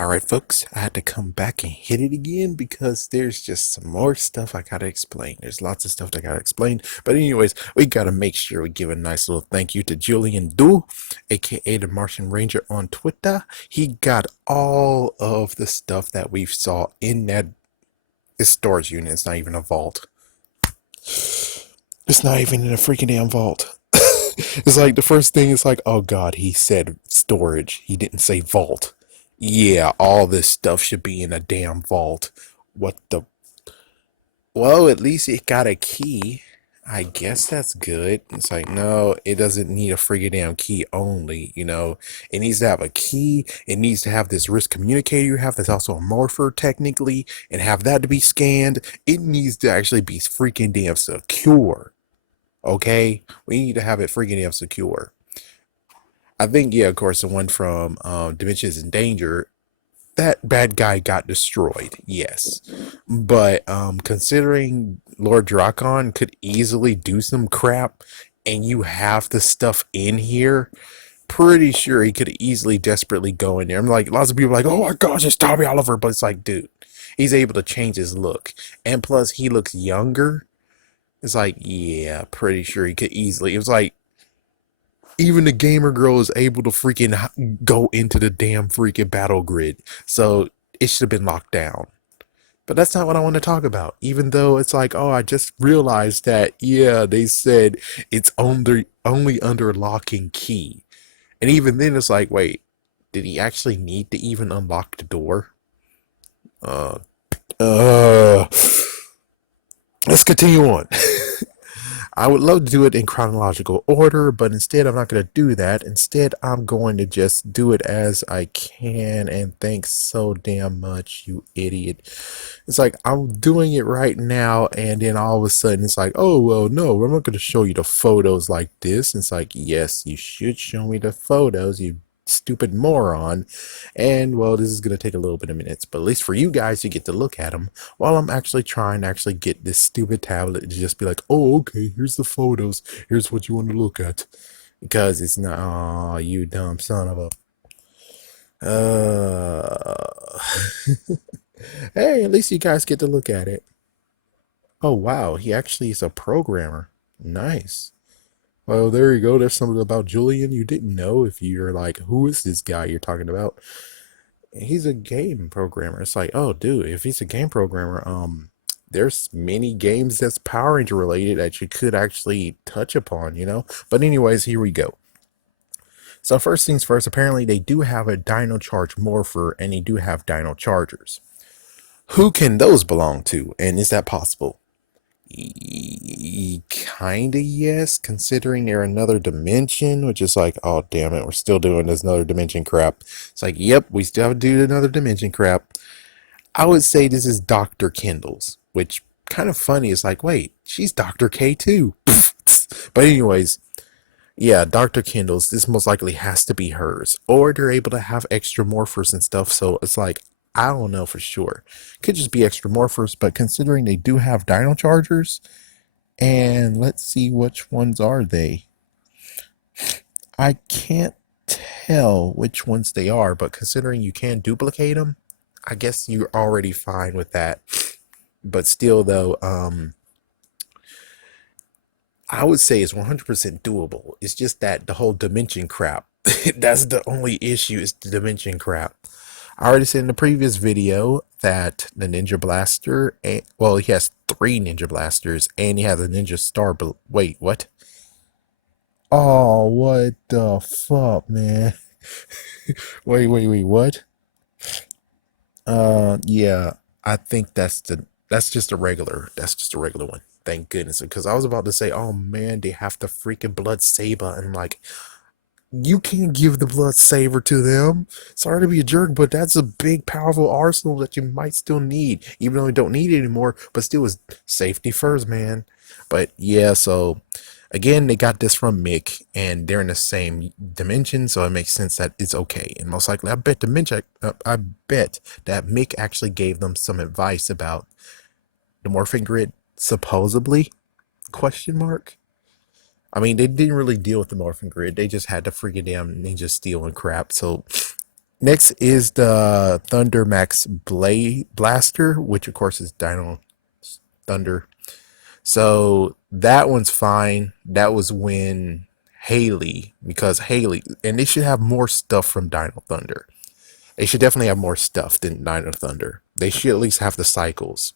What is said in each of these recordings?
Alright, folks, I had to come back and hit it again because there's just some more stuff I gotta explain. There's lots of stuff I gotta explain. But anyways, we gotta make sure we give a nice little thank you to Julian D, aka the Martian Ranger on Twitter. He got all of the stuff that we saw in that storage unit. It's not even a vault. It's not even in a freaking damn vault. It's like the first thing is like, oh god, he said storage. He didn't say vault. Yeah, all this stuff should be in a damn vault. What the? Well, at least it got a key. I guess that's good. It's like, no, it doesn't need a friggin' damn key only, It needs to have a key. It needs to have this risk communicator you have that's also a morpher technically, and have that to be scanned. It needs to actually be freaking damn secure. Okay? We need to have it freaking damn secure. I think, yeah, of course, the one from Dimensions in Danger, that bad guy got destroyed, yes. But considering Lord Drakon could easily do some crap, and you have the stuff in here, pretty sure he could easily desperately go in there. I'm like, lots of people are like, oh my gosh, it's Tommy Oliver, but it's like, dude, he's able to change his look. And plus, he looks younger. It's like, yeah, pretty sure he could easily. It was like, even the gamer girl is able to freaking go into the damn freaking battle grid. So it should have been locked down. But that's not what I want to talk about. Even though it's like, oh, I just realized that, yeah, they said it's only under lock and key. And even then it's like, wait, did he actually need to even unlock the door? Uh, uh, let's continue on. I would love to do it in chronological order, but instead I'm not going to do that. Instead, I'm going to just do it as I can, and thanks so damn much, you idiot. It's like I'm doing it right now, and then all of a sudden it's like, oh, well, no, I'm not going to show you the photos like this. It's like, yes, you should show me the photos, you stupid moron. And well, this is going to take a little bit of minutes, but at least for you guys, you get to look at them while I'm actually trying to actually get this stupid tablet to just be like, oh, okay, here's the photos, here's what you want to look at, because it's not, oh, you dumb son of a hey, at least you guys get to look at it. Oh wow, he actually is a programmer. Nice. Well, there you go. There's something about Julian you didn't know. If you're like, who is this guy you're talking about? He's a game programmer. It's like, oh, dude, if he's a game programmer, there's many games that's Power Ranger related that you could actually touch upon. But anyways, here we go. So first things first, apparently they do have a Dino Charge Morpher, and they do have Dino Chargers. Who can those belong to, and is that possible? Kinda yes, considering they're another dimension, which is like, oh damn it, we're still doing this another dimension crap. It's like, yep, we still have to do another dimension crap. I would say this is Dr. Kendall's, which kind of funny. It's like, wait, she's Dr. K too. But anyways, yeah, Dr. Kendall's, this most likely has to be hers. Or they're able to have extra morphers and stuff, so it's like, I don't know for sure. Could just be extra morphers, but considering they do have Dino Chargers, and let's see which ones are they. I can't tell which ones they are, but considering you can duplicate them, I guess you're already fine with that. But still though, I would say it's 100% doable. It's just that the whole dimension crap. That's the only issue, is the dimension crap. I already said in the previous video that the Ninja Blaster, well, he has 3 Ninja Blasters, and he has a Ninja Star. Wait, what? Oh, what the fuck, man? Wait, what? Yeah, I think that's just a regular. That's just a regular one. Thank goodness, because I was about to say, oh man, they have the freaking Blood Saber, and I'm like, you can't give the Blood Saber to them. Sorry to be a jerk, but that's a big, powerful arsenal that you might still need, even though you don't need it anymore. But still, is safety first, man. But yeah, so again, they got this from Mick, and they're in the same dimension, so it makes sense that it's okay. And most likely, I bet that Mick actually gave them some advice about the morphing grid, supposedly? Question mark. I mean, they didn't really deal with the morphing grid. They just had to freaking damn ninja steel and crap. So Next is the Thunder Max Blade Blaster, which of course is Dino Thunder. So that one's fine. That was when Haley, because Haley, and they should have more stuff from Dino Thunder. They should definitely have more stuff than Dino Thunder. They should at least have the cycles.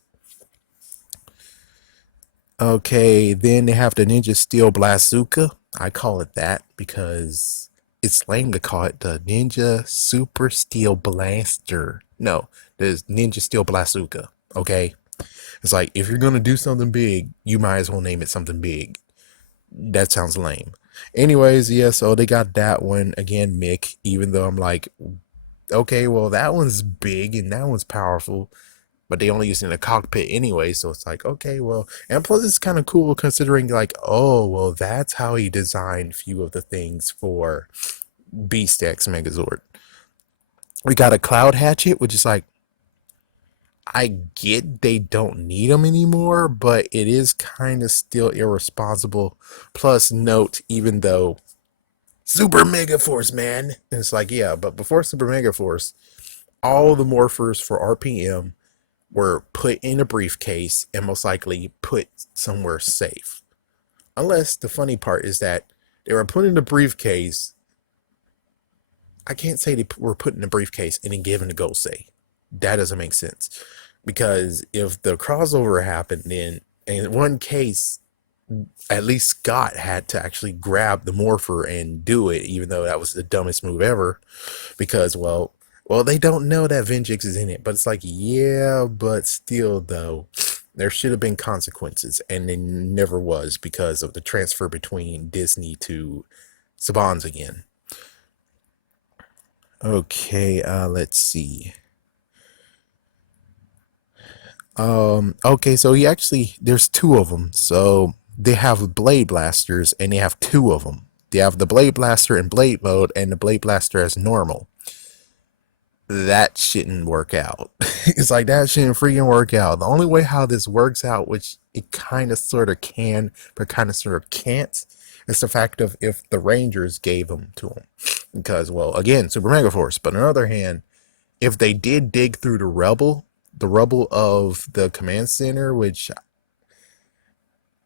Okay, then they have the Ninja Steel Blazooka. I call it that because it's lame to call it the Ninja Super Steel Blaster. No, there's Ninja Steel Blazooka. Okay, it's like if you're gonna do something big, you might as well name it something big. That sounds lame. Anyways, yeah, so they got that one again, Mick. Even though I'm like, okay, well that one's big and that one's powerful, but they only use it in the cockpit anyway. So it's like, okay, well, and plus it's kind of cool considering like, oh, well, that's how he designed few of the things for Beast X Megazord. We got a Cloud Hatchet, which is like, I get they don't need them anymore, but it is kind of still irresponsible. Plus, note, even though Super Mega Force, man, and it's like, yeah, but before Super Mega Force, all the morphers for RPM were put in a briefcase and most likely put somewhere safe. Unless the funny part is that they were put in a briefcase. I can't say they were put in a briefcase and then given to Go Say. That doesn't make sense. Because if the crossover happened, then in one case, at least Scott had to actually grab the morpher and do it, even though that was the dumbest move ever. Because, well, they don't know that Vengeance is in it, but it's like, yeah, but still, though, there should have been consequences, and there never was because of the transfer between Disney to Saban's again. Okay, let's see. Okay, so he actually, there's two of them. So they have Blade Blasters, and they have two of them. They have the Blade Blaster in Blade mode, and the Blade Blaster as normal. That shouldn't work out. It's like that shouldn't freaking work out. The only way how this works out, which it kind of sort of can, but kind of sort of can't, is the fact of if the Rangers gave them to him. Because, well, again, Super Mega Force. But on the other hand, if they did dig through the rubble of the command center, which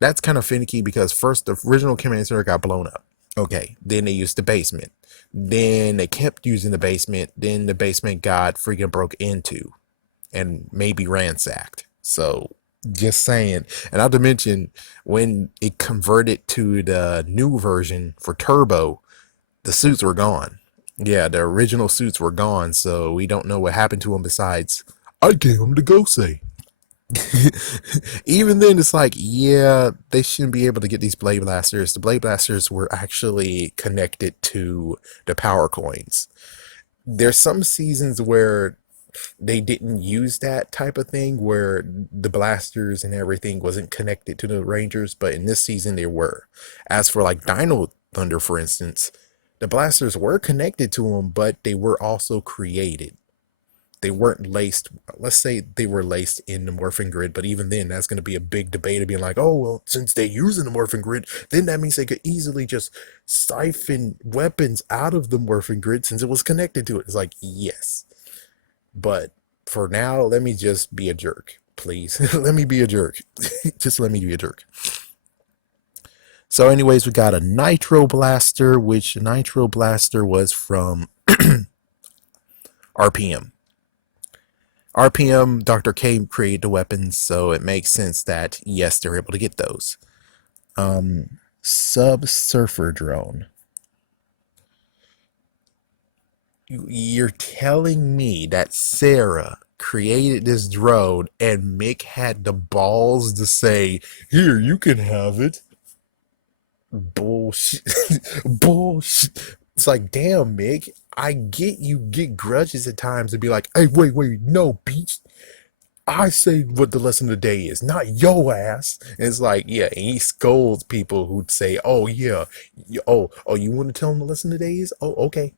that's kind of finicky because first the original command center got blown up. Okay, then they used the basement. Then they kept using the basement. Then the basement got freaking broke into and maybe ransacked. So just saying. And not to mention when it converted to the new version for Turbo, the suits were gone. Yeah, the original suits were gone, so we don't know what happened to them besides I gave them to Go Say. Even then, it's like, yeah, they shouldn't be able to get these Blade Blasters. The Blade Blasters were actually connected to the power coins. There's some seasons where they didn't use that type of thing where the blasters and everything wasn't connected to the Rangers, but in this season they were. As for like Dino Thunder, for instance, the blasters were connected to them, but they were also created. They weren't laced. Let's say they were laced in the morphing grid, but even then, that's going to be a big debate of being like, oh, well, since they're using the morphing grid, then that means they could easily just siphon weapons out of the morphing grid since it was connected to it. It's like, yes. But for now, let me just be a jerk, please. Let me be a jerk. Just let me be a jerk. So, anyways, we got a Nitro Blaster, which Nitro Blaster was from RPM. RPM, Dr. K created the weapons, so it makes sense that, yes, they're able to get those. Sub-Surfer Drone. You're telling me that Sarah created this drone and Mick had the balls to say, here, you can have it? Bullshit. Bullshit. It's like, damn, Mick, I get you get grudges at times and be like, hey, wait, no, Peach. I say what the lesson of the day is, not yo ass. And it's like, yeah, and he scolds people who'd say, oh, yeah, you want to tell him the lesson of the day is? Oh, okay.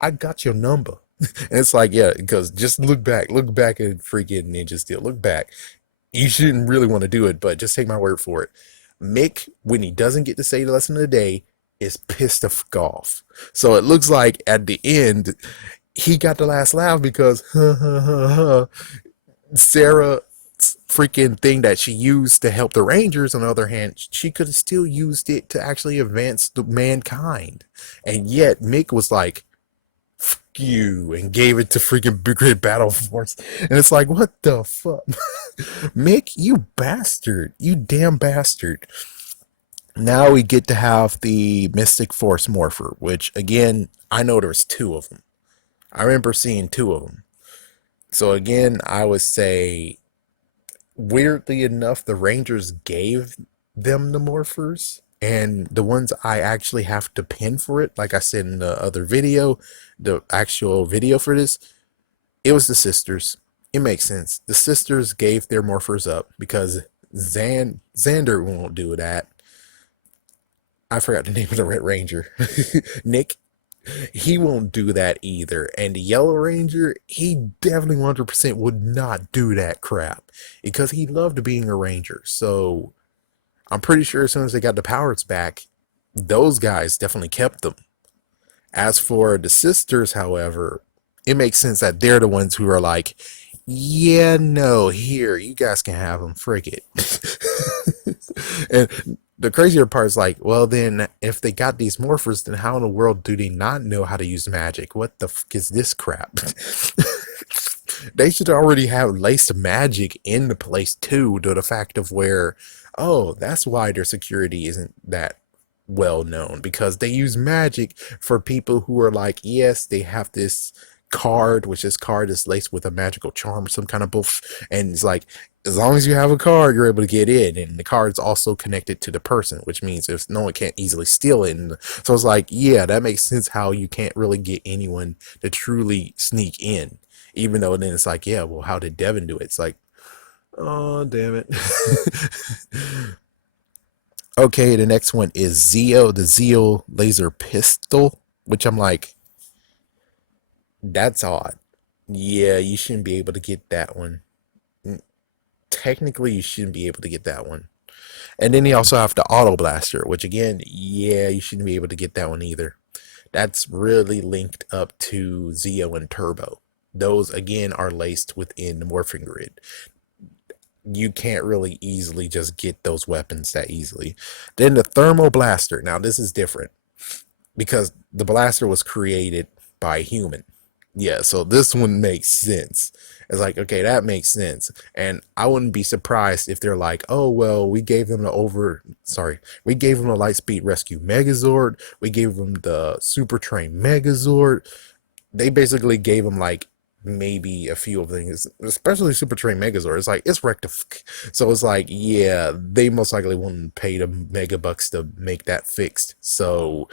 I got your number. And it's like, yeah, because just look back at freaking Ninja Steel. Look back. You shouldn't really want to do it, but just take my word for it. Mick, when he doesn't get to say the lesson of the day, is pissed off. So it looks like at the end, he got the last laugh because Sarah freaking thing that she used to help the Rangers, on the other hand, she could have still used it to actually advance the mankind. And yet Mick was like, "Fuck you," and gave it to freaking Big Red Battle Force. And it's like, what the fuck? Mick, you bastard. You damn bastard. Now we get to have the Mystic Force Morpher, which again, I know there's two of them. I remember seeing two of them. So again, I would say, weirdly enough, the Rangers gave them the Morphers, and the ones I actually have to pin for it, like I said in the other video, the actual video for this, it was the sisters. It makes sense. The sisters gave their Morphers up because Xander won't do that. I forgot the name of the Red Ranger. Nick, he won't do that either. And the Yellow Ranger, he definitely 100% would not do that crap because he loved being a ranger. So I'm pretty sure as soon as they got the powers back, those guys definitely kept them. As for the sisters, however, it makes sense that they're the ones who are like, yeah, no, here, you guys can have them, frick it. And the crazier part is like, well, then if they got these morphers, then how in the world do they not know how to use magic? What the fuck is this crap? They should already have laced magic in the place too, to the fact of where, oh, that's why their security isn't that well known, because they use magic for people who are like, yes, they have this card, which this card is laced with a magical charm or some kind of buff, and it's like, as long as you have a card, you're able to get in, and the card's also connected to the person, which means if no one can't easily steal it. And so it's like, yeah, that makes sense how you can't really get anyone to truly sneak in, even though then it's like, yeah, well, how did Devin do it? It's like, oh, damn it. Okay, the next one is Zeo, the Zeo laser pistol, which I'm like, that's odd. Yeah, you shouldn't be able to get that one. Technically, you shouldn't be able to get that one. And then you also have the auto blaster, which again, yeah, you shouldn't be able to get that one either. That's really linked up to Zeo and Turbo. Those again are laced within the morphing grid. You can't really easily just get those weapons that easily. Then the thermal blaster. Now this is different because the blaster was created by a human. Yeah, so this one makes sense. It's like, okay, that makes sense. And I wouldn't be surprised if they're like, oh, well, we gave them we gave them a Lightspeed Rescue Megazord. We gave them the Super Train Megazord. They basically gave them like maybe a few of things, especially Super Train Megazord. It's like, it's so it's like, yeah, they most likely wouldn't pay the mega bucks to make that fixed. So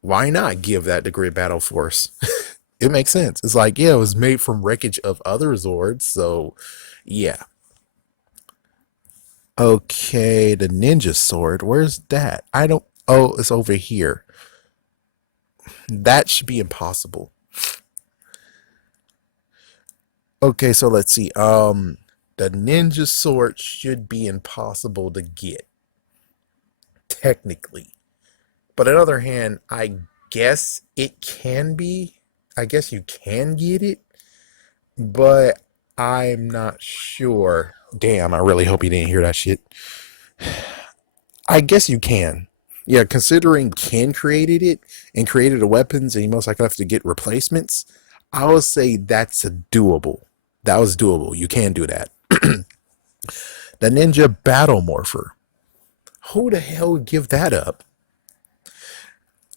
why not give that to Grid Battle Force? It makes sense. It's like, yeah, it was made from wreckage of other Zords, so yeah. Okay, the ninja sword, where's that? I don't, oh, it's over here. That should be impossible. Okay, so let's see. The ninja sword should be impossible to get, technically. But on the other hand, I guess it can be. I guess you can get it, but I'm not sure. Damn, I really hope you didn't hear that shit. I guess you can. Yeah, considering Ken created it and created the weapons, and you most likely have to get replacements, I would say that's a doable. That was doable. You can do that. The Ninja Battle Morpher. Who the hell would give that up?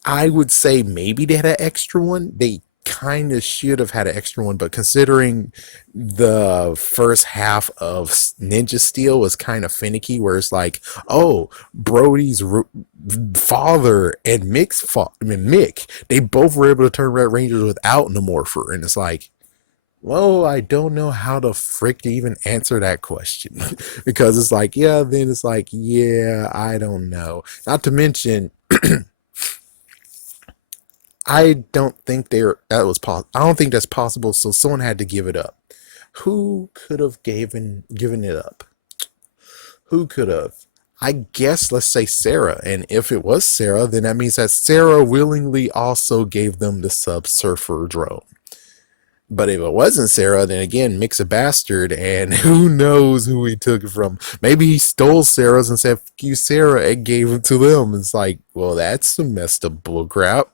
I would say maybe they had an extra one. They kind of should have had an extra one, but considering the first half of Ninja Steel was kind of finicky, where it's like, oh, Brody's father and Mick, they both were able to turn Red Rangers without an Morpher, and it's like, well, I don't know how the frick to even answer that question because it's like, yeah, then it's like, yeah, I don't know. Not to mention, I don't think that was possible. I don't think that's possible. So someone had to give it up. Who could have given it up? Who could have? I guess let's say Sarah. And if it was Sarah, then that means that Sarah willingly also gave them the Sub Surfer drone. But if it wasn't Sarah, then again, Mick's a bastard, and who knows who he took it from? Maybe he stole Sarah's and said, "Fuck you, Sarah," and gave it to them. It's like, well, that's some messed up bullcrap.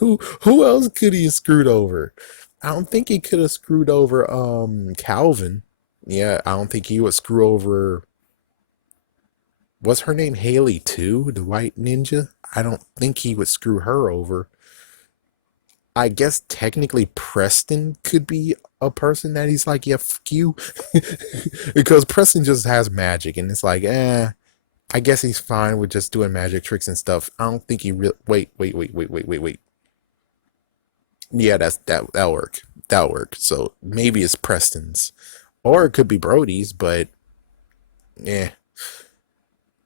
Who else could he have screwed over? I don't think he could have screwed over Calvin. Yeah, I don't think he would screw over. Was her name Haley too? The white ninja? I don't think he would screw her over. I guess technically Preston could be a person that he's like, yeah, fuck you. Because Preston just has magic and it's like, I guess he's fine with just doing magic tricks and stuff. I don't think he really. Wait. Yeah, that'll work. That'll work. So maybe it's Preston's. Or it could be Brody's, but yeah.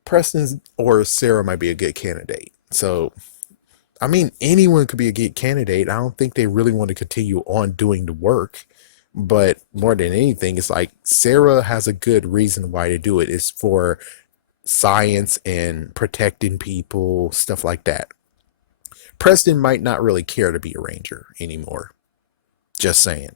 Preston's or Sarah might be a good candidate. So I mean, anyone could be a good candidate. I don't think they really want to continue on doing the work. But more than anything, it's like Sarah has a good reason why to do it. It's for science and protecting people, stuff like that. Preston might not really care to be a ranger anymore. Just saying.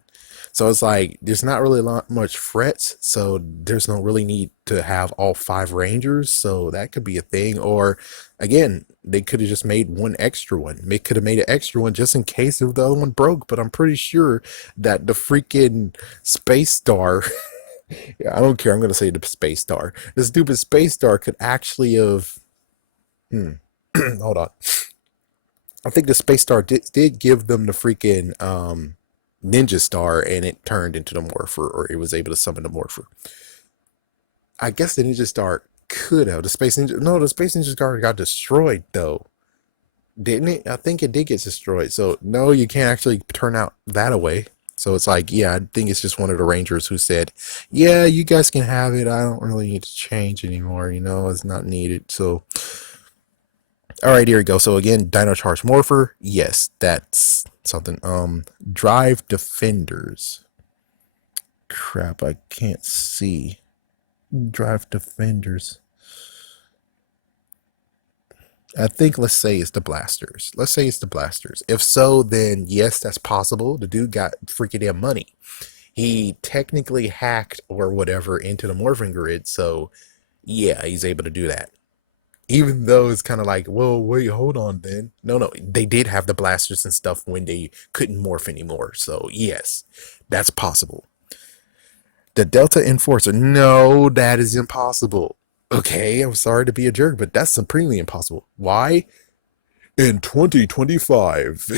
So it's like there's not really a lot much frets, so there's no really need to have all five rangers. So that could be a thing. Or again, they could have just made one extra one. They could have made an extra one just in case if the other one broke. But I'm pretty sure that the freaking space star, yeah, I don't care. I'm gonna say the space star. The stupid space star could actually have. Hmm, hold on. I think the space star did give them the freaking ninja star, and it turned into the morpher, or it was able to summon the morpher. I guess the ninja star could have the space ninja. No, the space ninja star got destroyed though, didn't it? I think it did get destroyed. So no, you can't actually turn out that away. So it's like, yeah, I think it's just one of the rangers who said, "Yeah, you guys can have it. I don't really need to change anymore. It's not needed." So all right, here we go. So again, Dino Charge Morpher. Yes, that's something. Drive Defenders. Crap, I can't see. Drive Defenders. I think let's say it's the blasters. Let's say it's the blasters. If so, then yes, that's possible. The dude got freaking damn money. He technically hacked or whatever into the morphing grid, so yeah, he's able to do that. Even though it's kind of like, well, wait, hold on, then. No, they did have the blasters and stuff when they couldn't morph anymore. So yes, that's possible. The Delta Enforcer, no, that is impossible. Okay, I'm sorry to be a jerk, but that's supremely impossible. Why? In 2025.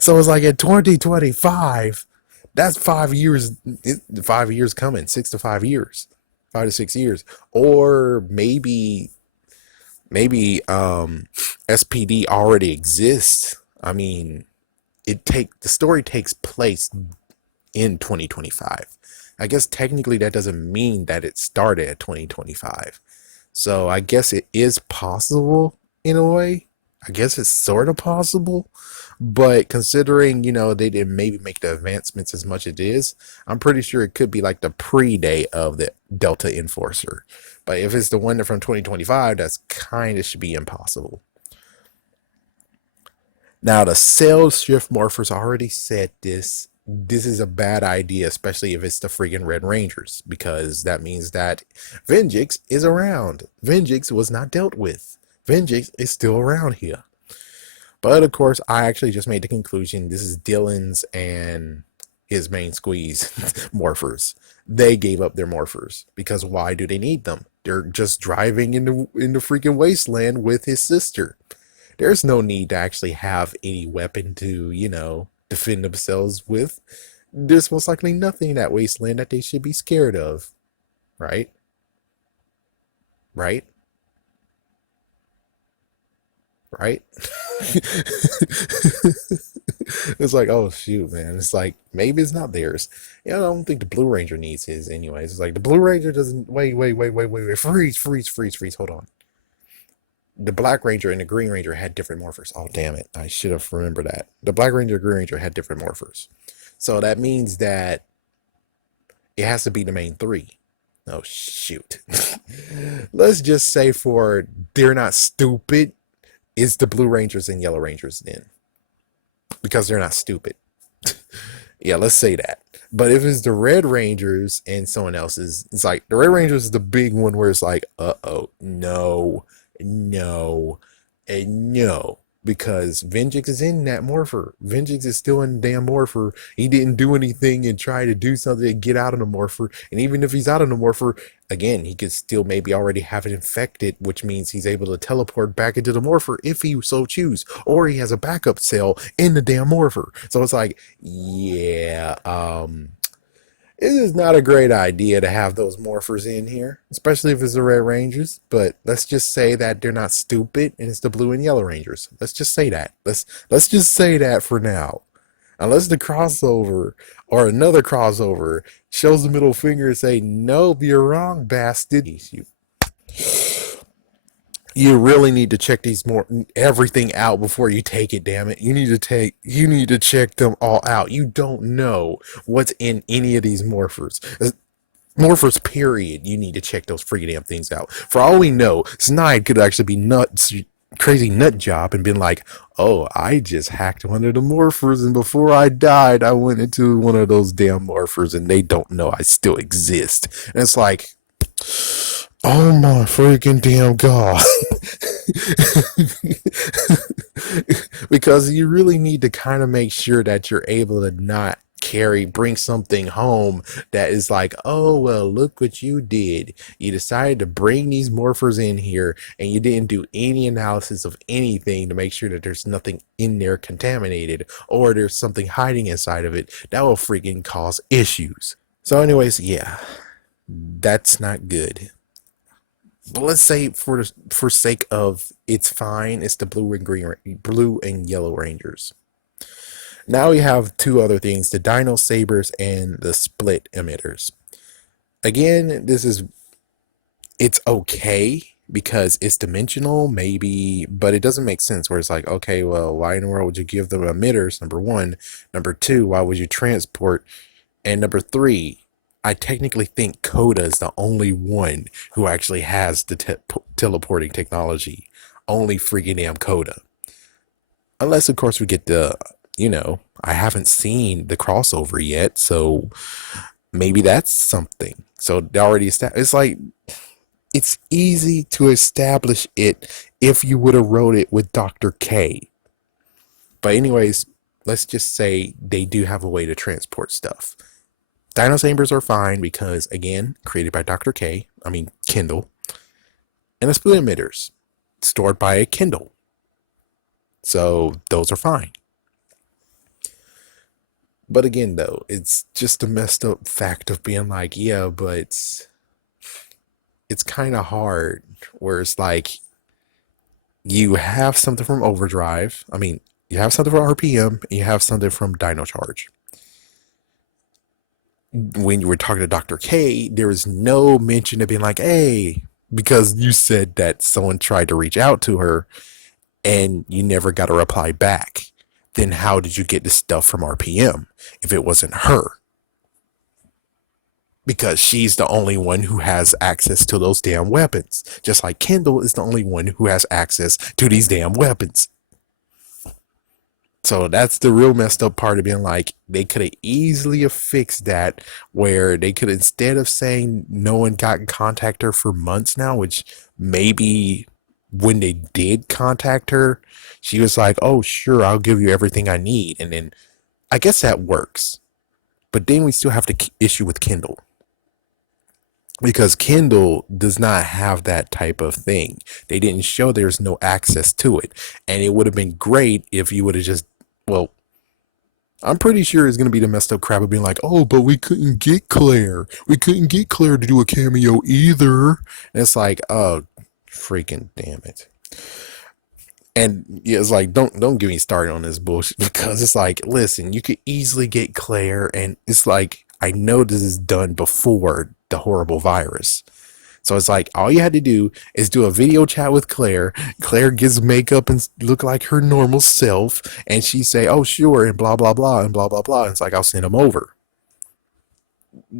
So it's like in 2025, that's 5 years, 5 years coming, 6 to 5 years, 5 to 6 years. Or maybe SPD already exists. I mean, the story takes place in 2025. I guess technically that doesn't mean that it started at 2025. So I guess it is possible in a way. I guess it's sort of possible. But considering, they didn't maybe make the advancements as much as it is, I'm pretty sure it could be like the pre-day of the Delta Enforcer. But if it's the one from 2025, that's kind of should be impossible. Now, the cell shift morphers already said this. This is a bad idea, especially if it's the freaking Red Rangers, because that means that Venjix is around. Venjix was not dealt with. Venjix is still around here. But of course, I actually just made the conclusion this is Dylan's and his main squeeze morphers. They gave up their morphers because why do they need them? They're just driving in the freaking wasteland with his sister. There's no need to actually have any weapon to, defend themselves with. There's most likely nothing in that wasteland that they should be scared of. Right? Right? Right? It's like, oh shoot, man. It's like maybe it's not theirs. I don't think the Blue Ranger needs his anyways. It's like the Blue Ranger doesn't wait. Freeze. Hold on. The Black Ranger and the Green Ranger had different morphers. Oh damn it. I should have remembered that. The Black Ranger and Green Ranger had different morphers. So that means that it has to be the main three. Oh shoot. Let's just say for they're not stupid, it's the Blue Rangers and Yellow Rangers then. Because they're not stupid. Yeah, let's say that. But if it's the Red Rangers and someone else's, it's like the Red Rangers is the big one where it's like, no, no, and no. Because Vengeance is in that Morpher. Vengeance is still in the damn Morpher. He didn't do anything and try to do something to get out of the Morpher. And even if he's out of the Morpher, again, he could still maybe already have it infected, which means he's able to teleport back into the Morpher if he so choose. Or he has a backup cell in the damn Morpher. So it's like, yeah, it is not a great idea to have those morphers in here, especially if it's the Red Rangers. But let's just say that they're not stupid and it's the Blue and Yellow Rangers. Let's just say that. Let's just say that for now. Unless the crossover or another crossover shows the middle finger and say, "Nope, you're wrong, bastard." You really need to check these more everything out before you take it, damn it. You need to check them all out. You don't know what's in any of these morphers. Morphers, period. You need to check those freaking damn things out. For all we know, Snide could actually be nuts, crazy nut job and been like, oh, I just hacked one of the morphers and before I died, I went into one of those damn morphers and they don't know I still exist. And it's like, oh my freaking damn god. Because you really need to kind of make sure that you're able to not bring something home that is like, oh well, look what you did. You decided to bring these morphers in here and you didn't do any analysis of anything to make sure that there's nothing in there contaminated or there's something hiding inside of it that will freaking cause issues. So anyways, yeah, that's not good. But let's say for sake of it's fine, it's the blue and yellow Rangers. Now we have two other things: the Dino Sabers and the Split Emitters. Again, it's okay because it's dimensional, maybe, but it doesn't make sense. Where it's like, okay, well, why in the world would you give them emitters? Number one, number two, why would you transport? And number three, I technically think Coda is the only one who actually has the teleporting technology. Only freaking damn Coda. Unless, of course, we get I haven't seen the crossover yet, so maybe that's something. So they already established. It's like, it's easy to establish it if you would have wrote it with Dr. K. But anyways, let's just say they do have a way to transport stuff. Dino Sabers are fine because, again, created by Dr. K, Kindle. And the Split Emitters, stored by a Kindle. So those are fine. But again, though, it's just a messed up fact of being like, yeah, but it's kind of hard where it's like you have something from Overdrive. You have something from RPM, and you have something from Dino Charge. When you were talking to Dr. K, there was no mention of being like, hey, because you said that someone tried to reach out to her and you never got a reply back. Then how did you get this stuff from RPM if it wasn't her? Because she's the only one who has access to those damn weapons. Just like Kendall is the only one who has access to these damn weapons. So that's the real messed up part of being like, they could have easily have fixed that where they could, instead of saying no one got in contact her for months now, which maybe when they did contact her, she was like, oh, sure, I'll give you everything I need. And then I guess that works. But then we still have the issue with Kindle. Because Kindle does not have that type of thing. They didn't show there's no access to it. And it would have been great if you would have just, well, I'm pretty sure it's going to be the messed up crap of being like, oh, but we couldn't get Claire. We couldn't get Claire to do a cameo either. And it's like, oh, freaking damn it. And yeah, it's like, don't get me started on this bullshit, because it's like, listen, you could easily get Claire, and it's like, I know this is done before the horrible virus. So it's like, all you had to do is do a video chat with Claire. Claire gets makeup and look like her normal self, and she say, oh, sure, and blah, blah, blah, and blah, blah, blah. And it's like, I'll send them over.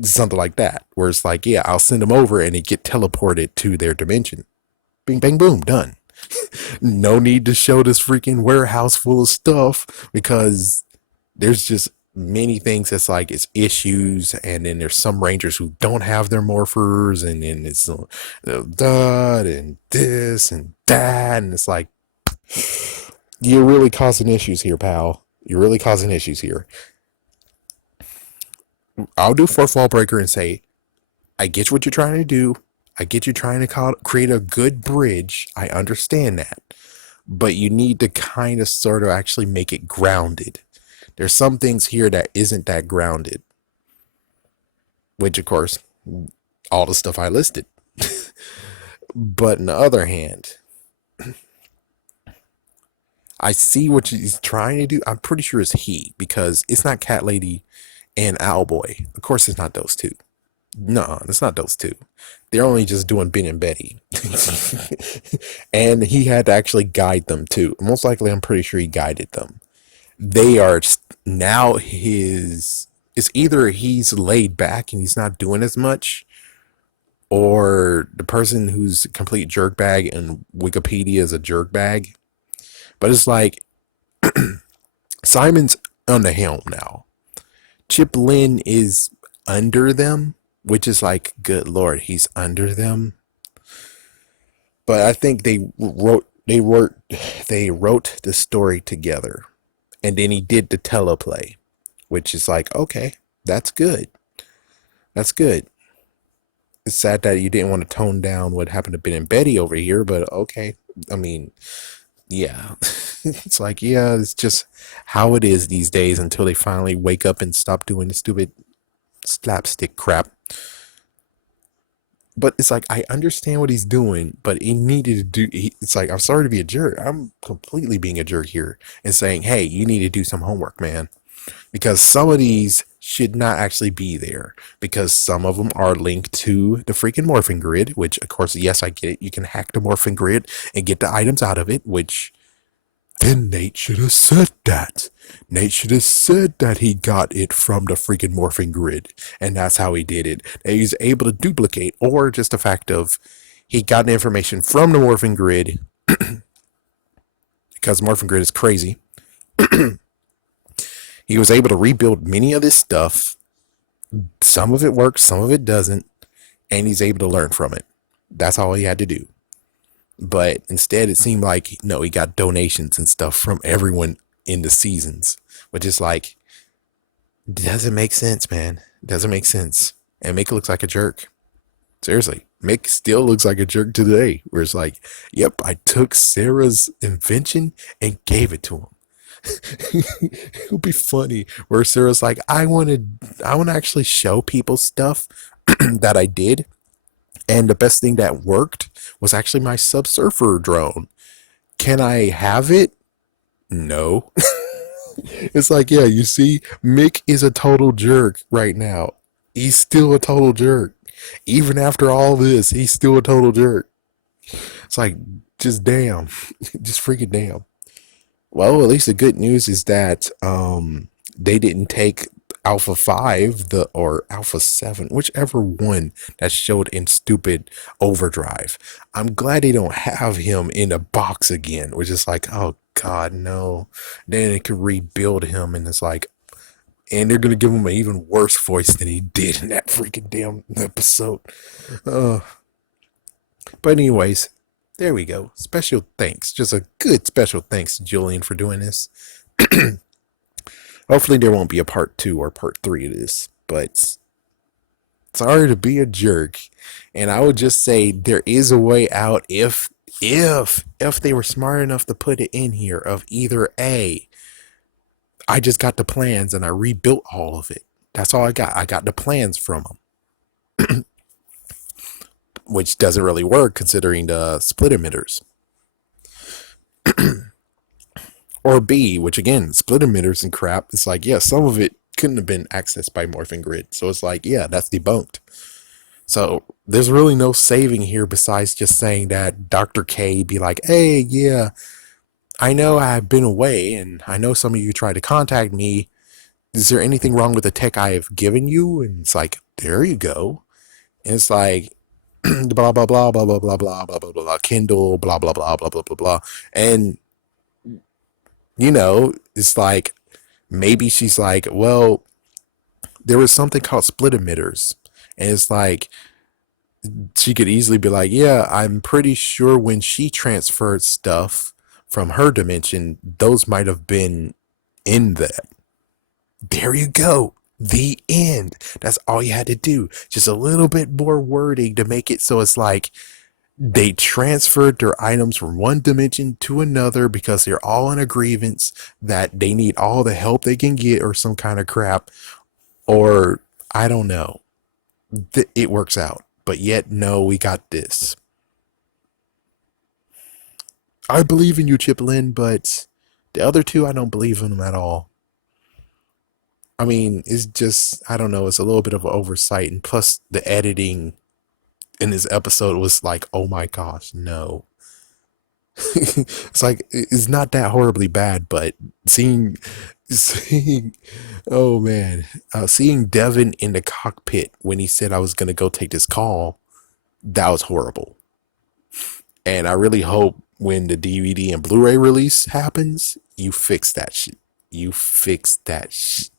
Something like that, where it's like, yeah, I'll send them over, and they get teleported to their dimension. Bing, bang, boom, done. No need to show this freaking warehouse full of stuff, because there's just many things that's like it's issues, and then there's some rangers who don't have their morphers, and then it's that and this and that, and it's like you're really causing issues here, pal. You're really causing issues here. I'll do fourth wall breaker and say, I get what you're trying to do. I get you trying to create a good bridge. I understand that. But you need to kind of sort of actually make it grounded. There's some things here that isn't that grounded. Which, of course, all the stuff I listed. But on the other hand, I see what he's trying to do. I'm pretty sure it's he, because it's not Cat Lady and Owlboy. Of course, it's not those two. No, it's not those two. They're only just doing Ben and Betty. And he had to actually guide them too. Most likely, I'm pretty sure he guided them. They are now his. It's either he's laid back and he's not doing as much, or the person who's a complete jerk bag and Wikipedia is a jerk bag. But it's like Simon's on the helm now. Chip Lynn is under them, which is like, good Lord, he's under them. But I think they wrote the story together, and then he did the teleplay, which is like, okay, that's good. That's good. It's sad that you didn't want to tone down what happened to Ben and Betty over here, but okay. I mean, yeah. It's like, yeah, it's just how it is these days until they finally wake up and stop doing the stupid slapstick crap. But it's like, I understand what he's doing, but he needed to do. It's like, I'm sorry to be a jerk. I'm completely being a jerk here and saying, hey, you need to do some homework, man. Because some of these should not actually be there, because some of them are linked to the freaking morphing grid, which, of course, yes, I get it. You can hack the morphing grid and get the items out of it, which then Nate should have said that. Nate should have said that he got it from the freaking morphing grid, and that's how he did it. And he's able to duplicate, or just the fact of he got the information from the morphing grid, because morphing grid is crazy. He was able to rebuild many of this stuff. Some of it works, some of it doesn't, and he's able to learn from it. That's all he had to do. But instead, it seemed like, no, he got donations and stuff from everyone in the seasons, which is like, doesn't make sense, man. Doesn't make sense. And Mick looks like a jerk. Seriously, Mick still looks like a jerk today, where it's like, yep, I took Sarah's invention and gave it to him. It would be funny where Sarah's like, I want to actually show people stuff that I did, and the best thing that worked was actually my subsurfer drone. Can I have it? No. It's like, yeah, you see, Mick is a total jerk right now. He's still a total jerk. Even after all this, he's still a total jerk. It's like, just damn. Just freaking damn. Well, at least the good news is that they didn't take Alpha 5 or Alpha 7, whichever one that showed in stupid Overdrive. I'm glad they don't have him in a box again, which is like, oh God, no. Then it could rebuild him, and it's like, and they're gonna give him an even worse voice than he did in that freaking damn episode. But anyways, there we go. Special thanks. Just a good special thanks to Julian for doing this. Hopefully there won't be a part 2 or part 3 of this, but sorry to be a jerk. And I would just say there is a way out if they were smart enough to put it in here of either A, I just got the plans and I rebuilt all of it. That's all I got. I got the plans from them. Which doesn't really work considering the split emitters. Or B, which again, split emitters and crap, it's like, yeah, some of it couldn't have been accessed by Morphing Grid. So it's like, yeah, that's debunked. So there's really no saving here besides just saying that Dr. K be like, hey, yeah, I know I've been away and I know some of you tried to contact me. Is there anything wrong with the tech I have given you? And it's like, there you go. And it's like, blah, blah, blah, blah, blah, blah, blah, blah, blah, blah, Kindle, blah, blah, blah, blah, blah, blah, blah. And, you know, it's like, Maybe she's like, well, there was something called split emitters. And it's like, she could easily be like, yeah, I'm pretty sure when she transferred stuff from her dimension, those might have been in that. There you go. The end. That's all you had to do. Just a little bit more wording to make it so it's like they transferred their items from one dimension to another because they're all in agreements that they need all the help they can get or some kind of crap. Or I don't know. It works out. But yet, no, we got this. I believe in you, Chiplin, but the other two, I don't believe in them at all. I mean, it's just, I don't know, it's a little bit of an oversight. And plus, the editing in this episode was like, oh my gosh, no. It's like, it's not that horribly bad, but seeing, oh man, seeing Devin in the cockpit when he said I was going to go take this call, that was horrible. And I really hope when the DVD and Blu-ray release happens, you fix that shit. You fix that shit.